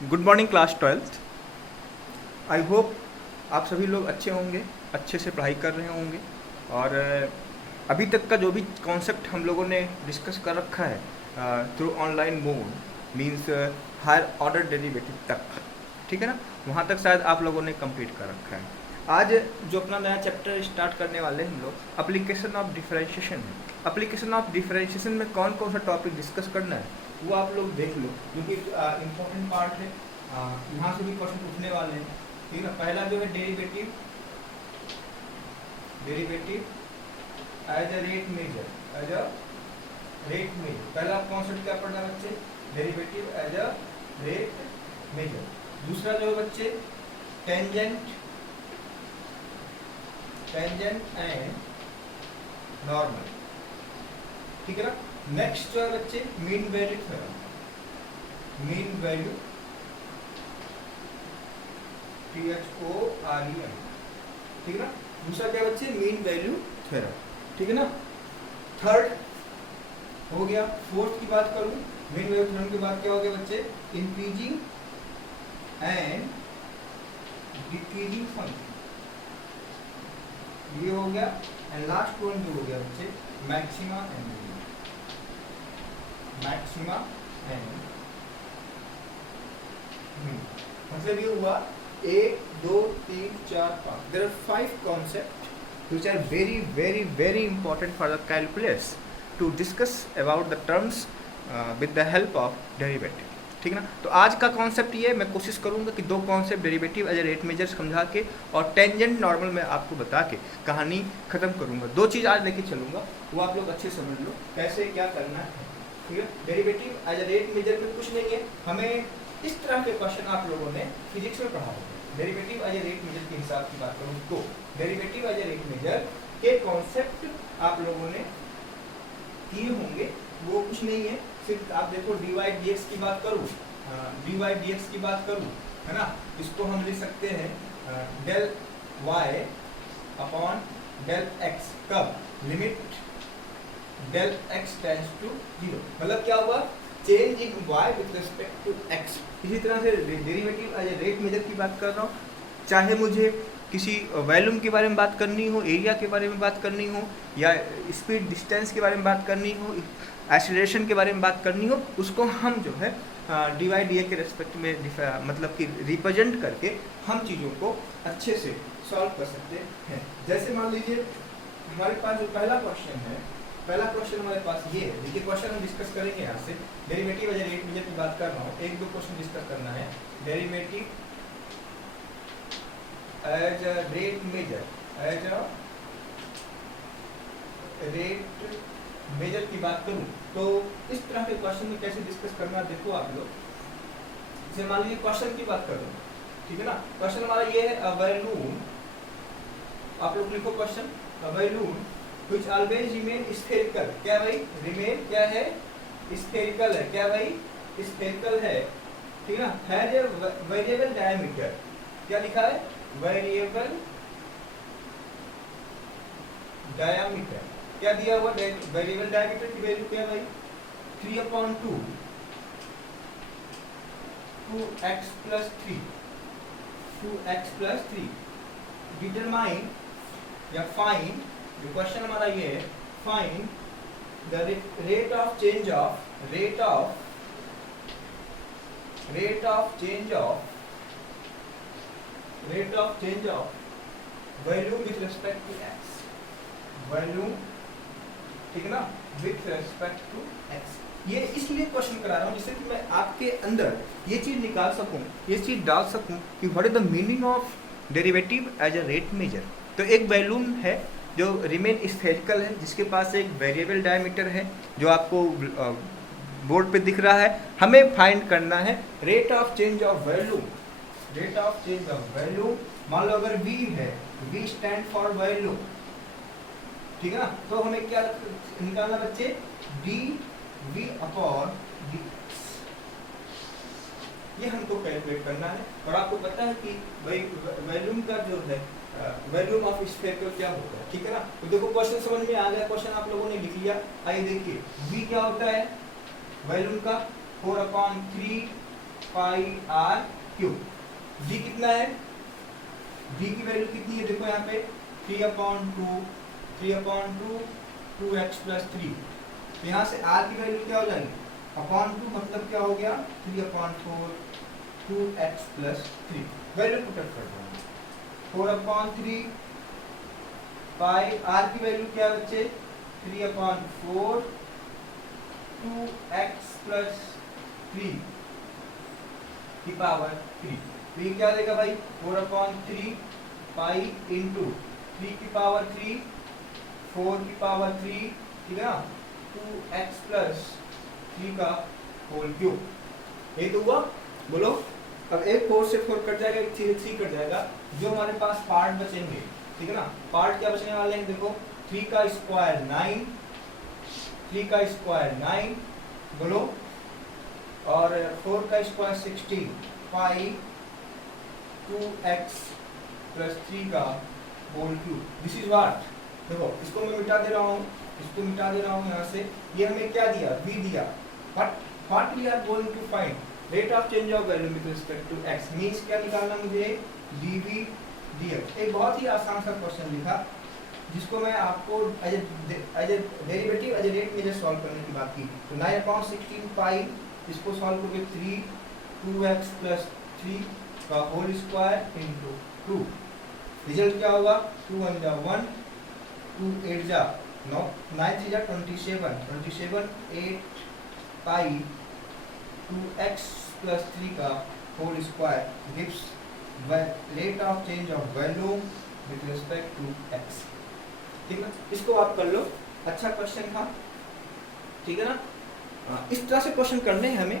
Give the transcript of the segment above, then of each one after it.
Good morning class 12th। I hope आप सभी लोग अच्छे होंगे, अच्छे से पढ़ाई कर रहे होंगे और अभी तक का जो भी कॉन्सेप्ट हम लोगों ने डिस्कस कर रखा है through online mode means higher order derivative तक, ठीक है ना, वहाँ तक शायद आप लोगों ने कंप्लीट कर रखा है। आज जो अपना नया चैप्टर स्टार्ट करने वाले हैं हम लोग एप्लीकेशन ऑफ डिफरेंशिएशन है। एप्लीकेशन ऑफ डिफरेंशिएशन में कौन कौन सा टॉपिक डिस्कस करना है वो आप लोग देख लो, क्योंकि इम्पोर्टेंट पार्ट है। यहाँ से भी क्वेश्चन पूछने वाले हैं, ठीक है। पहला जो है derivative as a rate measure, as a rate measure. पहला कॉन्सेप्ट क्या पढ़ना बच्चे? Derivative as a rate measure. दूसरा जो है बच्चे टेंजेंट एंड नॉर्मल, ठीक है ना। नेक्स्ट जो है बच्चे mean value theorem, mean value THOREM, ठीक है ना। दूसरा क्या बच्चे? मीन वैल्यू थ्योरम, ठीक है ना। थर्ड हो गया। फोर्थ की बात करूं, मीन वैल्यू थ्योरम के बाद क्या हो गया बच्चे? इंक्रीजिंग एंड डिक्रीजिंग फंक्शन, ये हो गया। एंड लास्ट वन जो हो गया बच्चे maxima and minima, maxima and minima. मतलब ये हुआ 1 2 3 4 5। There are 5 concepts which are very important for the calculus to discuss about the terms with the help of derivative, ठीक है ना। तो आज का कॉन्सेप्ट ये मैं कोशिश करूंगा कि 2 concept derivative as a rate measure समझा के और टेंजेंट नॉर्मल में आपको बता के कहानी खत्म करूंगा। 2 चीज़ आज लेके चलूंगा, वो आप लोग अच्छे समझ लो कैसे क्या करना है, ठीक है। Derivative as a rate measure में कुछ नहीं है, हमें इस तरह के क्वेश्चन आप लोगों ने फिजिक्स में पढ़ा होगा। Derivative as a rate measure के हिसाब की बात करूँ तो derivative as a rate measure के कॉन्सेप्ट आप लोगों ने किए होंगे, वो कुछ नहीं है। सिर्फ आप देखो dy dx की बात करूँ, dy dx की बात करूँ, है ना, इसको हम लिख सकते हैं del y upon del x। कब? Limit del x tends to 0, मतलब क्या हुआ? Change in y with respect to x। इसी तरह से derivative as a rate measure की बात कर रहा हूँ, चाहे मुझे किसी वॉल्यूम के बारे में बात करनी हो, एरिया के बारे में बात करनी हो, या स्पीड डिस्टेंस के बारे में बात करनी हो, एक्सीलरेशन के बारे में बात करनी हो, उसको हम जो है dy dx के रेस्पेक्ट में मतलब कि रिप्रेजेंट करके हम चीज़ों को अच्छे से सॉल्व कर सकते हैं। जैसे मान लीजिए हमारे पास जो पहला क्वेश्चन है, पहला क्वेश्चन हमारे पास ये है। देखिए क्वेश्चन हम डिस्कस करेंगे यहाँ से। Derivative as a rate measure की बात कर रहा हूँ, 1-2 क्वेश्चन डिस्कस करना है। Derivative as a rate measure, as a rate measure की बात करूं तो इस तरह के क्वेश्चन में कैसे डिस्कस करना देखो आप लोग। जैसे मान लीजिए क्वेश्चन की बात करूं, ठीक है ना। क्वेश्चन हमारा ये है अ बैलून, आप लोग लिखो question, a balloon which always remain spherical. क्या भाई? रिमेन क्या है? स्फेरिकल है। क्या भाई? स्फेरिकल है, ठीक है ना। हैज ए वेरिएबल डायमीटर, क्या लिखा है? Variable diameter. क्या दिया हुआ? वेरिएबल डायमीटर की वैल्यू क्या है भाई? 3/2 2x + 3, 2x + 3। डिटरमाइन या फाइंड, जो क्वेश्चन हमारा ये है, find the rate of change of volume with respect to x, volume, ठीक है ना, विथ रिस्पेक्ट टू x। ये इसलिए क्वेश्चन करा रहा हूँ जिससे कि मैं आपके अंदर ये चीज निकाल सकूं, ये चीज डाल सकूं कि what is the meaning of derivative as a rate measure. तो एक बैलून है जो रिमेन स्फेरिकल है, जिसके पास एक वेरिएबल डायमीटर है जो आपको बोर्ड पे दिख रहा है। हमें फाइंड करना है rate of change of volume, rate of change of volume. मान लो अगर v है, v स्टैंड फॉर वॉल्यूम, ठीक है ना। तो हमें क्या निकालना बच्चे? dv अपॉन dx, ये हमको कैलकुलेट करना है। और आपको पता है कि भाई वॉल्यूम का जो है वॉल्यूम ऑफ स्फेरिकल क्या होता है, ठीक है ना। तो देखो क्वेश्चन समझ में आ गया, क्वेश्चन आप लोगों ने लिख लिया। आइए देखिए v क्या होता है वॉल्यूम का? 4/3 पाई आर क्यूब। जी कितना है, जी की वैल्यू कितनी है देखो यहाँ पे 3/2 2x प्लस 3। तो यहाँ से आर की वैल्यू क्या हो जाएगी अपॉन 2, मतलब क्या हो गया 3/4 2x प्लस 3। वैल्यू पुट कर रहा हूँ 4/3 पाई आर की वैल्यू क्या है बच्चे 3/4 2x प्लस 3 की पावर 3। तो ये क्या देगा भाई 4/3 पाई इंटू 3 की पावर 3 4 की पावर 3, ठीक है ना 2x प्लस 3 का होल क्यूब। ये तो हुआ, बोलो। अब एक 4 से 4 कट जाएगा, एक 3 से 3 कट जाएगा, जो हमारे पास पार्ट बचेंगे, ठीक है ना। पार्ट क्या बचने वाले हैं देखो 3 का स्क्वायर 9, 3 का स्क्वायर 9 बोलो, और 4 का स्क्वायर 16 पाई 2x प्लस 3 का whole cube. This is what, देखो इसको मैं मिटा दे रहा हूँ, इसको मिटा दे रहा हूँ यहाँ से। ये हमें क्या दिया v दिया, but what we are going to find rate of change of value with respect to x means क्या निकालना मुझे dv dx। एक बहुत ही आसान सा क्वेश्चन लिखा जिसको मैं आपको as a derivative as a rate measure solve करने की बात की। तो 9/16 पाई इसको सॉल्व करके 3 2x प्लस 3 का होल स्क्वायर इंटू 2। रिजल्ट क्या होगा 2 1 जा 1 2 8 जा 9 9 3 जा 27 8 पाई 2x प्लस 3 का whole square gives rate of change of value with respect to x। ठीक है, इसको आप कर लो, अच्छा क्वेश्चन था, ठीक है ना। इस तरह से क्वेश्चन करने हैं हमें,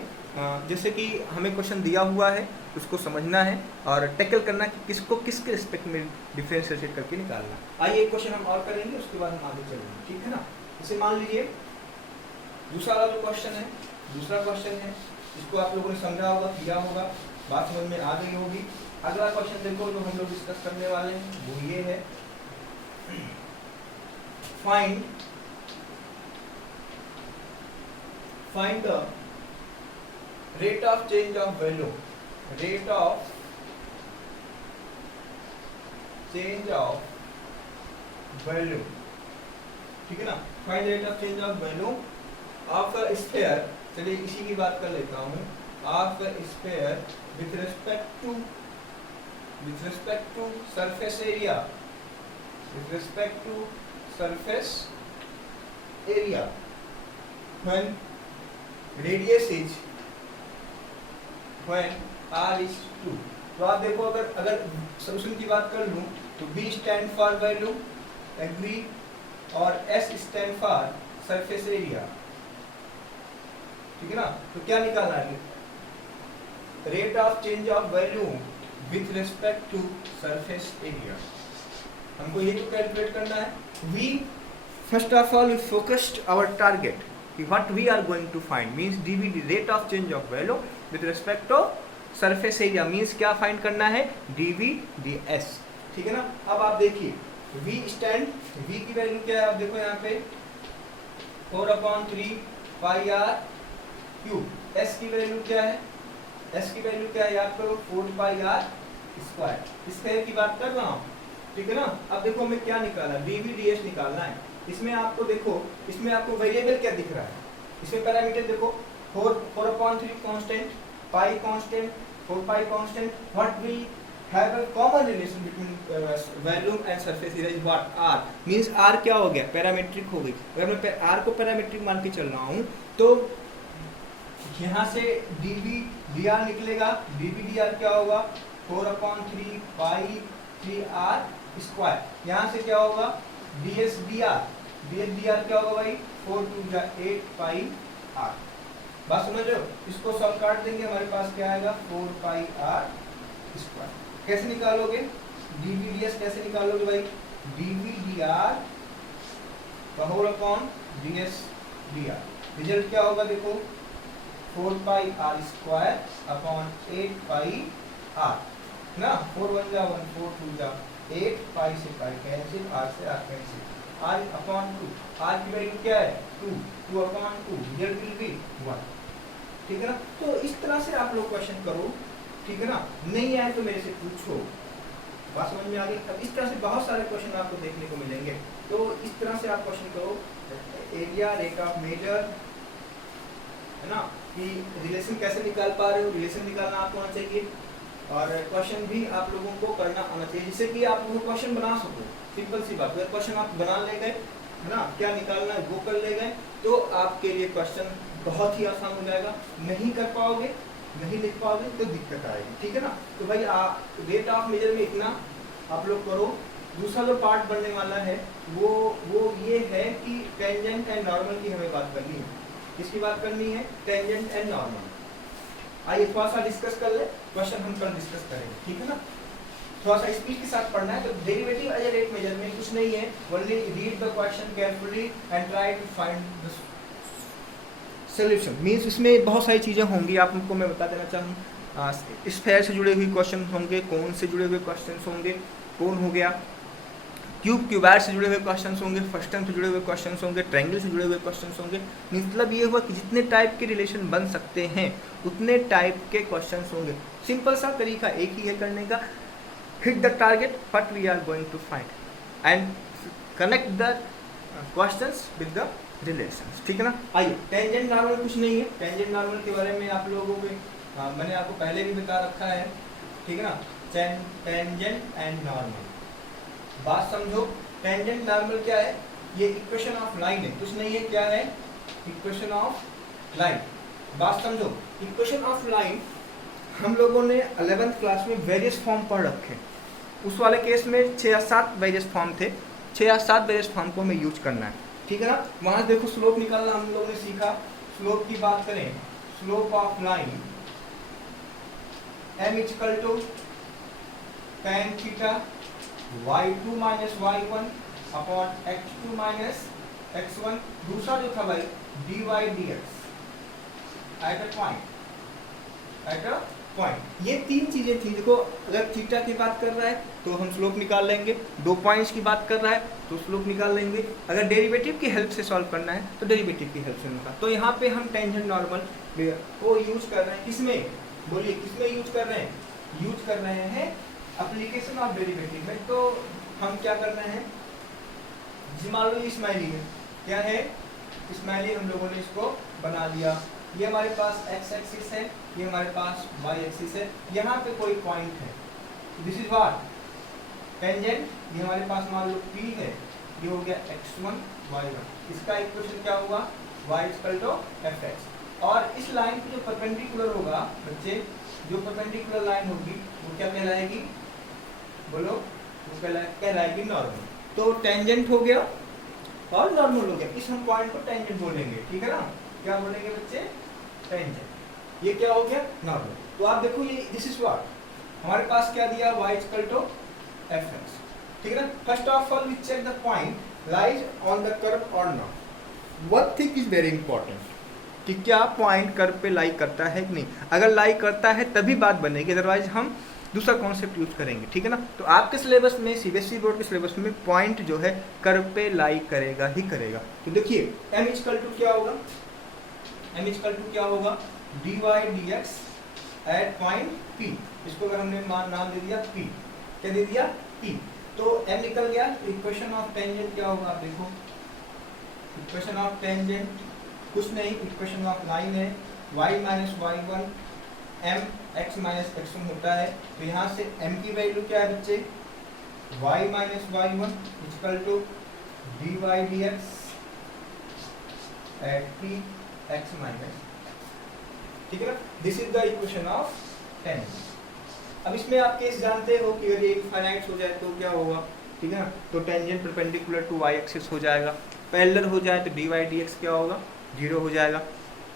जैसे कि हमें क्वेश्चन दिया हुआ है उसको समझना है और टैकल करना कि किसको किसके रिस्पेक्ट में डिफरेंशिएट करके निकालना। आइए एक क्वेश्चन हम और करेंगे, उसके बाद हम आगे चलेंगे, ठीक है ना। इसे मान लीजिए दूसरा वाला जो क्वेश्चन है, दूसरा क्वेश्चन है, इसको आप लोगों ने समझा होगा, किया होगा, बात समझ में आ गई होगी। अगला क्वेश्चन देखो जो हम लोग डिस्कस करने वाले हैं वो ये है, find the rate of change of value, rate of change of value, ठीक है ना। find the rate of change of value of a sphere, चलिए इसी की बात कर लेता हूँ, of a sphere with respect to surface area, with respect to surface area when radius is when r is 2। तो आप देखो अगर सोल्यूशन की बात कर लूं तो b stand for value agree और s stand for surface area, ठीक है ना। तो क्या निकालना है rate of change of value with respect to surface area, हमको ये तो कैलकुलेट करना है। We first of all we focused our target, what we are going to find means dv rate of change of value with respect to surface area means क्या find करना है dv ds, ठीक है ना। अब आप देखिए v स्टैंड, v की वैल्यू क्या है, आप देखो यहाँ पे 4/3 पाई r क्यूब। s की वैल्यू क्या है, s की वैल्यू क्या है याद करो 4 पाई r स्क्वायर। स्क्वायर की बात कर रहा हूँ, ठीक है ना। अब देखो हमें क्या निकालना है dv ds निकालना है। इसमें आपको देखो, इसमें आपको वेरिएबल क्या दिख रहा है, इसमें पैरामीटर देखो 4/3 constant, pi constant, 4 pi constant. What will have a common relation between volume and surface area is what r means r क्या हो गया पैरामीट्रिक हो गई। अगर मैं r को पैरामीट्रिक मान के चल रहा हूँ तो यहाँ से dv dr निकलेगा, dv dr क्या होगा 4/3 पाई 3r स्क्वायर। यहाँ से क्या होगा ds dr क्या होगा भाई 4 2 जा 8 पाई r। बात समझ रहे हो, इसको सब काट देंगे, हमारे पास क्या आएगा 4 पाई r स्क्वायर। कैसे निकालोगे dv ds, कैसे निकालोगे भाई dv dr का whole upon ds dr। Result क्या होगा देखो 4 pi r square upon 8 pi r ना, 4 1 जा 1 4 2 जा 8 पाई से पाई कैंसिल, r से r cancel, r upon 2, r की वैल्यू क्या है 2 2 अपॉन 2, रिजल्ट विल बी 1, ठीक है ना। तो इस तरह से आप लोग क्वेश्चन करो, ठीक है ना। नहीं आए तो मेरे से पूछो, बात समझ में आ गई। अब इस तरह से बहुत सारे क्वेश्चन आपको देखने को मिलेंगे, तो इस तरह से आप क्वेश्चन करो। एरिया, रेट ऑफ मेजर, है ना, कि रिलेशन कैसे निकाल पा रहे हो, रिलेशन निकालना आपको आना चाहिए, और क्वेश्चन भी आप लोगों को करना आना चाहिए, जिससे कि आप लोग क्वेश्चन बना सको। सिंपल सी बात, अगर क्वेश्चन आप बना ले गए, है ना, क्या निकालना है वो कर ले गए, तो आपके लिए क्वेश्चन बहुत ही आसान हो जाएगा। नहीं कर पाओगे, नहीं लिख पाओगे तो दिक्कत आएगी, ठीक है ना। तो भाई रेट ऑफ मेजर में इतना आप लोग करो। दूसरा जो पार्ट बनने वाला है वो ये है कि टेंजेंट एंड नॉर्मल की हमें बात करनी है। किसकी बात करनी है? Tangent and normal. आइए थोड़ा सा डिस्कस कर ले, क्वेश्चन हम कल डिस्कस करेंगे, ठीक है ना। थोड़ा सा स्पीड के साथ पढ़ना है। तो derivative as a rate measure में कुछ नहीं है, only read the question carefully and try to find the solution. Means इसमें बहुत सारी चीज़ें होंगी, आपको मैं बता देना चाहूँ। स्फेयर से जुड़े हुए क्वेश्चन होंगे, कोन से जुड़े हुए क्वेश्चन होंगे, कोन हो गया, क्यूबाइड से जुड़े हुए क्वेश्चन होंगे, फ्रस्टम से जुड़े हुए क्वेश्चन होंगे, ट्रायंगल से जुड़े हुए क्वेश्चन होंगे। मतलब ये हुआ कि जितने टाइप के रिलेशन बन सकते हैं उतने टाइप के क्वेश्चन होंगे। सिंपल सा तरीका एक ही है करने का, hit the target what we are going to find and connect the questions with the relations, ठीक है ना। आइए, टेंजेंट नॉर्मल कुछ नहीं है। टेंजेंट नॉर्मल के बारे में आप लोगों को मैंने आपको पहले भी बता रखा है, ठीक है ना। टेंजेंट एंड नॉर्मल, बात समझो। टेंजेंट नॉर्मल क्या है? ये इक्वेशन ऑफ लाइन है, कुछ नहीं है। क्या है? Equation of line. बात समझो, इक्वेशन ऑफ लाइन हम लोगों ने 11th क्लास में वेरियस फॉर्म पढ़ रखे। उस वाले केस में 6 या 7 वेरियस फॉर्म थे, 6 या 7 वेरियस फॉर्म को हमें यूज करना है, ठीक है ना। वहां देखो स्लोप निकालना हम लोगों ने सीखा। स्लोप की बात करें, slope of line m equal to tan theta y2 minus y1 upon x2 minus x1। दूसरा जो था भाई dy dx at a point. ये 3 चीजें थी। देखो, अगर थीटा की बात कर रहा है तो हम स्लोप निकाल लेंगे, 2 पॉइंट्स की बात कर रहा है तो स्लोप निकाल लेंगे, अगर डेरिवेटिव की हेल्प से सॉल्व करना है तो डेरिवेटिव की हेल्प से निकाल। तो यहाँ पे हम टेंजेंट नॉर्मल को यूज कर रहे हैं। किसमें? बोलिए, किसमें यूज कर रहे हैं? यूज कर रहे हैं एप्लीकेशन ऑफ डेरिवेटिव में। तो हम क्या कर रहे हैं, मान लो स्माइली है, क्या है? स्माइली हम लोगों ने इसको बना लिया। ये हमारे पास x एक्सिस है, ये हमारे पास y एक्सिस है, यहाँ पे कोई पॉइंट है, दिस इज व्हाट टेंजेंट। ये हमारे पास मान लो P है, ये हो गया x1 y1। इसका इक्वेशन क्या होगा? y equal to fx। और इस लाइन की जो परपेंडिकुलर होगा बच्चे, जो परपेंडिकुलर लाइन होगी वो क्या कहलाएगी? बोलो, वो कहलाएगी नॉर्मल। तो टेंजेंट हो गया और नॉर्मल हो गया, इस हम पॉइंट को टेंजेंट बोलेंगे, ठीक है ना। क्या बोलेंगे बच्चे? टेंजेंट। ये क्या हो गया? नॉर्मल। तो आप देखो, ये दिस इज व्हाट हमारे पास क्या दिया? y इक्वल टू fx, ठीक है ना। First of all we check the point lies on the curve or not. One thing is very important कि क्या पॉइंट कर्व पे लाई करता है कि नहीं। अगर लाई करता है तभी बात बनेगी, अदरवाइज हम दूसरा कॉन्सेप्ट यूज करेंगे, ठीक है ना। तो आपके सिलेबस में, सीबीएसई बोर्ड के सिलेबस में पॉइंट जो है कर्व पे लाई करेगा ही करेगा। तो देखिए, m इक्वल टू क्या होगा? m इक्वल टू क्या होगा? dy dx at point p। इसको अगर हमने नाम दे दिया p, क्या दे दिया? p। तो m निकल गया। इक्वेशन ऑफ टेंजेंट क्या होगा? आप देखो, इक्वेशन ऑफ टेंजेंट कुछ नहीं, इक्वेशन ऑफ लाइन है y minus y1 m x minus x1 होता है। तो यहाँ से m की वैल्यू क्या है बच्चे? y minus y1 equal to dy dx at p x minus, ठीक है ना। This is the equation of tangent. अब इसमें आप केस जानते हो कि अगर ये इनफाइनाइट हो जाए तो क्या होगा, ठीक है ना। तो tangent perpendicular to y axis हो जाएगा, पैरेलल हो जाए तो dy dx क्या होगा? 0 हो जाएगा।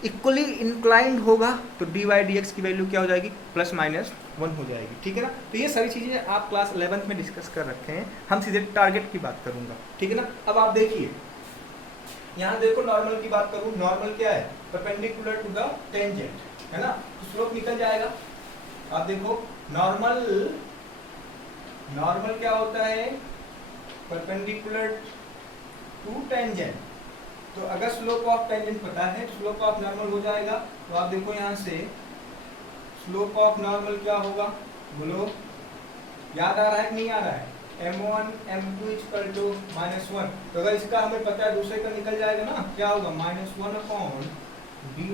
इक्वली इंक्लाइंड होगा तो dy dx की वैल्यू क्या हो जाएगी? प्लस माइनस 1 हो जाएगी, ठीक है ना। तो ये सारी चीज़ें आप क्लास 11th में डिस्कस कर रखे हैं। हम सीधे टारगेट की बात करूंगा, ठीक है ना। अब आप देखिए, यहाँ देखो, नॉर्मल की बात करूँ। नॉर्मल क्या है? परपेंडिकुलर टू द टेंजेंट, है ना। तो स्लोप निकल जाएगा। आप देखो, नॉर्मल क्या होता है? परपेंडिकुलर टू टेंजेंट, तो अगर स्लोप ऑफ टेंजेंट पता है तो स्लोप ऑफ नॉर्मल हो जाएगा। तो आप देखो यहाँ से स्लोप ऑफ नॉर्मल क्या होगा, बोलो, याद आ रहा है कि नहीं आ रहा है? m1 m2 equal to -1। तो अगर इसका हमें पता है दूसरे का निकल जाएगा ना, क्या होगा, -1/dy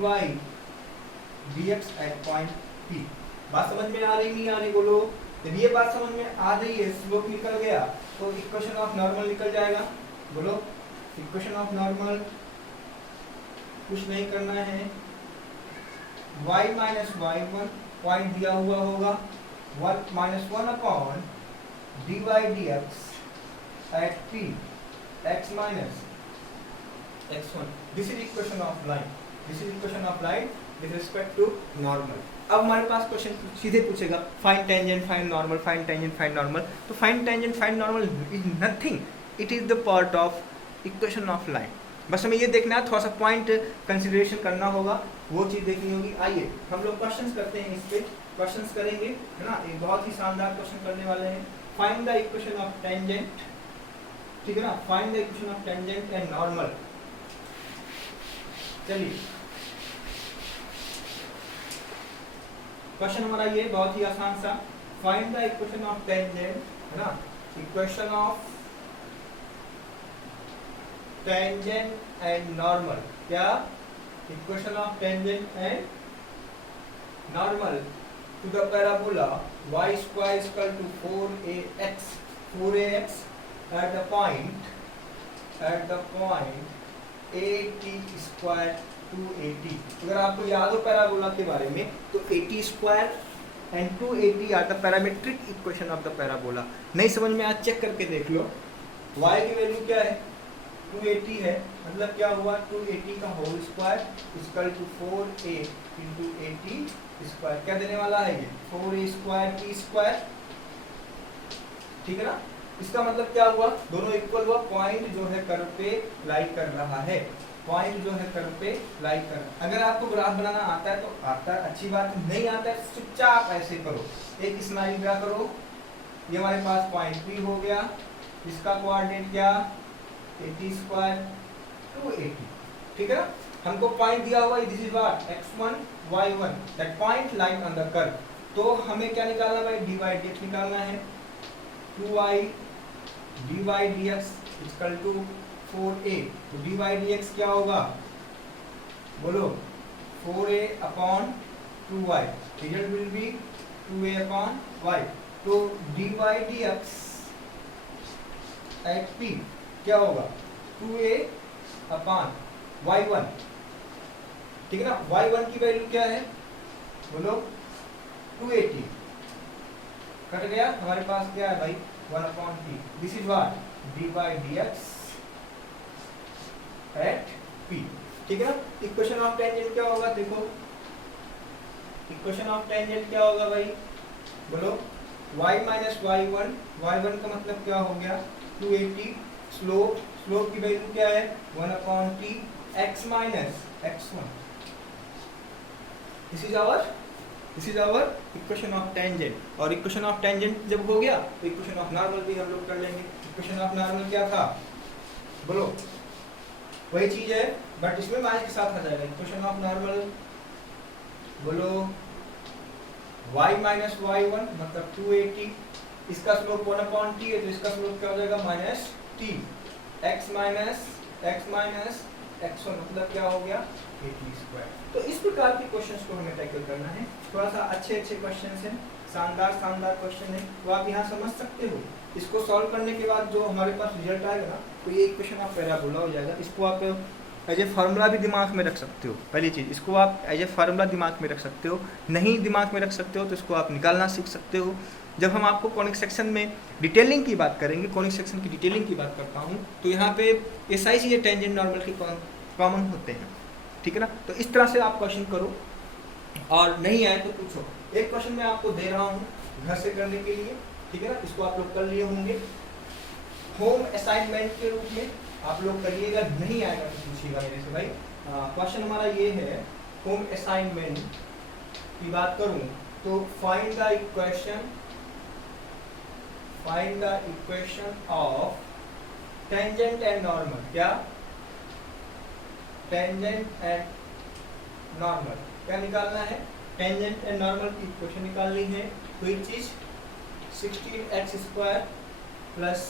dx at point P। बात समझ में आ रही नहीं आ रही, बोलो। यदि ये बात समझ में आ रही है, स्लोप निकल गया तो इक्वेशन ऑफ नॉर्मल निकल जाएगा। बोलो, इक्वेशन ऑफ नॉर्मल कुछ नहीं करना है, y माइनस y1 पॉइंट दिया हुआ होगा, 1 dy dx at p x minus x1। This is equation of line, this is equation of line with respect to normal. अब हमारे पास क्वेश्चन सीधे पूछेगा find tangent find normal, find tangent find normal. तो find tangent find normal is nothing, it is the part of equation of line. बस हमें ये देखना है, थोड़ा सा पॉइंट कंसिडरेशन करना होगा, वो चीज़ देखनी होगी। आइए हम लोग क्वेश्चंस करते हैं, इस पे क्वेश्चंस करेंगे, है ना। एक बहुत ही शानदार क्वेश्चन करने वाले हैं, find the equation of tangent, ठीक है ना, find the equation of tangent and normal. चलिए क्वेश्चन हमारा ये बहुत ही आसान सा, find the equation of tangent, है ना, equation of tangent and normal. क्या? Equation of tangent and normal to the parabola y square is equal to 4ax at the point at square 2at। अगर आपको याद हो पैराबोला के बारे में, तो at square and 2at are the parametric equation of the parabola. नहीं समझ में आज चेक करके देख लो, y की वैल्यू क्या है, 280 है, मतलब क्या हुआ, 280 का whole square equal to 4a into 80 square. क्या देने वाला है ये, 4a स्क्वायर t स्क्वायर, ठीक है ना। इसका मतलब क्या हुआ, दोनों इक्वल हुआ, पॉइंट जो है कर्व पे लाई कर रहा है, पॉइंट जो है कर्व पे लाई कर रहा है। अगर आपको ग्राफ बनाना आता है तो आता है, अच्छी बात, नहीं आता है चुपचाप ऐसे करो, एक स्माइल ड्रा करो। ये हमारे पास पॉइंट P हो गया, इसका कोऑर्डिनेट क्या, 80 स्क्वायर 280, ठीक है ना। हमको पॉइंट दिया हुआ है, this is what, x1 y1, that point line on the curve. तो हमें क्या निकालना भाई, dy dx निकालना है, 2y dy dx equal to 4a। तो dy dx क्या होगा, बोलो, 4a upon 2y, result will be 2a upon y। तो dy dx एट p क्या होगा, 2a अपॉन y1, ठीक है ना। y1 की वैल्यू क्या है, बोलो, 280, कट गया, हमारे पास क्या है भाई, 1 upon t। This is what, dy dx at p, ठीक है ना। इक्वेशन ऑफ टेंजेंट क्या होगा, देखो, इक्वेशन ऑफ टेंजेंट क्या होगा भाई, बोलो, y माइनस y1, y1 का मतलब क्या हो गया, 280, स्लोप की वैल्यू क्या है, 1 upon t, x minus x1। This is our equation of tangent. और इक्वेशन ऑफ टेंजेंट जब हो गया तो इक्वेशन ऑफ नॉर्मल भी हम लोग कर लेंगे। इक्वेशन ऑफ नॉर्मल क्या था, बोलो, वही चीज है बट इसमें माइनस के साथ आ जाएगा। इक्वेशन ऑफ नॉर्मल, बोलो, y माइनस y1 मतलब 280, इसका स्लोप 1 अपॉन t है, तो इसका स्लोप क्या हो जाएगा, minus t, x minus x1 मतलब क्या हो गया, 80 स्क्वायर। तो इस प्रकार के क्वेश्चंस को हमें टैकल करना है। थोड़ा सा अच्छे क्वेश्चंस हैं, शानदार क्वेश्चन है, तो आप यहाँ समझ सकते हो। इसको सॉल्व करने के बाद जो हमारे पास रिजल्ट आएगा ना, तो ये इक्वेशन ऑफ पैराबोला हो जाएगा। इसको आप एज ए फार्मूला भी दिमाग में रख सकते हो। पहली चीज़, इसको आप एज ए फार्मूला दिमाग में रख सकते हो, नहीं दिमाग में रख सकते हो तो इसको आप निकालना सीख सकते हो। जब हम आपको कॉनिक सेक्शन में डिटेलिंग की बात करेंगे, कॉनिक सेक्शन की डिटेलिंग की बात करता हूँ, तो यहाँ पे ये सारी चीज़ें टेंजेंट नॉर्मल की कॉमन होते हैं, ठीक है ना। तो इस तरह से आप क्वेश्चन करो, और नहीं आए तो पूछो। एक क्वेश्चन मैं आपको दे रहा हूँ घर से करने के लिए, ठीक है ना, इसको आप लोग कर लिए होंगे होम असाइनमेंट के रूप में, आप लोग करिएगा, नहीं आएगा तो पूछिएगा मेरे से भाई। क्वेश्चन हमारा ये है, होम असाइनमेंट की बात करूँ तो find the equation of tangent and normal. क्या? Tangent and normal. क्या निकालना है? टेंजेंट एंड नॉर्मल की इक्वेशन निकालनी है, which is 16x² plus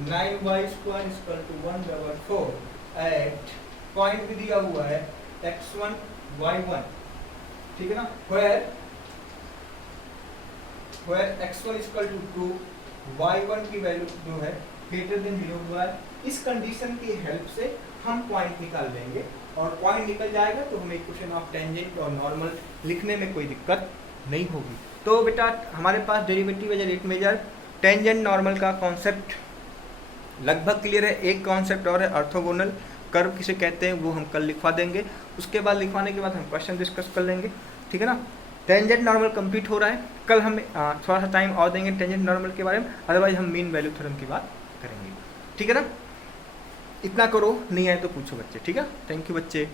9y² equal to 144 at point भी दिया हुआ है x1 y1, ठीक है ना, where x1 equal to 2, y1 की वैल्यू जो है ग्रेटर देन 0 हुआ है। इस कंडीशन की हेल्प से हम पॉइंट निकाल लेंगे और पॉइंट निकल जाएगा तो हमें इक्वेशन ऑफ टेंजेंट और नॉर्मल लिखने में कोई दिक्कत नहीं होगी। तो बेटा हमारे पास derivative as rate measure tangent normal का कॉन्सेप्ट लगभग क्लियर है। एक कॉन्सेप्ट और है ऑर्थोगोनल कर्व किसे कहते हैं, वो हम कल लिखवा देंगे। उसके बाद लिखवाने के बाद हम क्वेश्चन डिस्कस कर लेंगे, ठीक है ना। टेंजेंट नॉर्मल कंप्लीट हो रहा है, कल हम थोड़ा सा टाइम और देंगे टेंजेंट नॉर्मल के बारे में, अदरवाइज हम मीन वैल्यू थ्योरम की बात करेंगे, ठीक है ना। इतना करो, नहीं आए तो पूछो बच्चे, ठीक है। थैंक यू बच्चे।